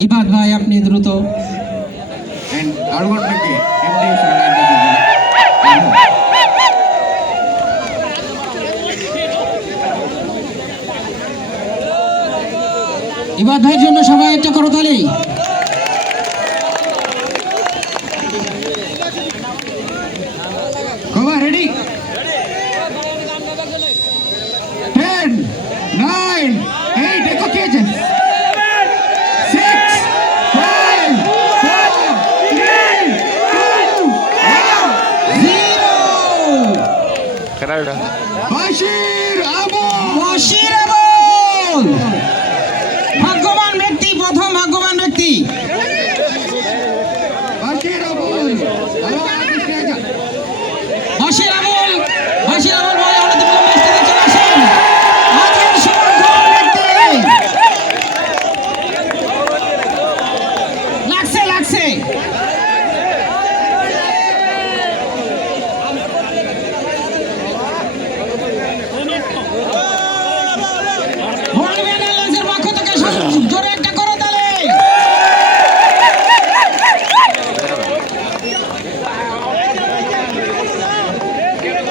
ইবাদ ভাই আপনি দ্রুত ইবাদ ভাইয়ের জন্য সবাই একটা করতালি। রেডি 10 9 8 দেখো কি আছে 6 5 4 3 2 1 Kenapa udah? Bashir Abul Bashir Abul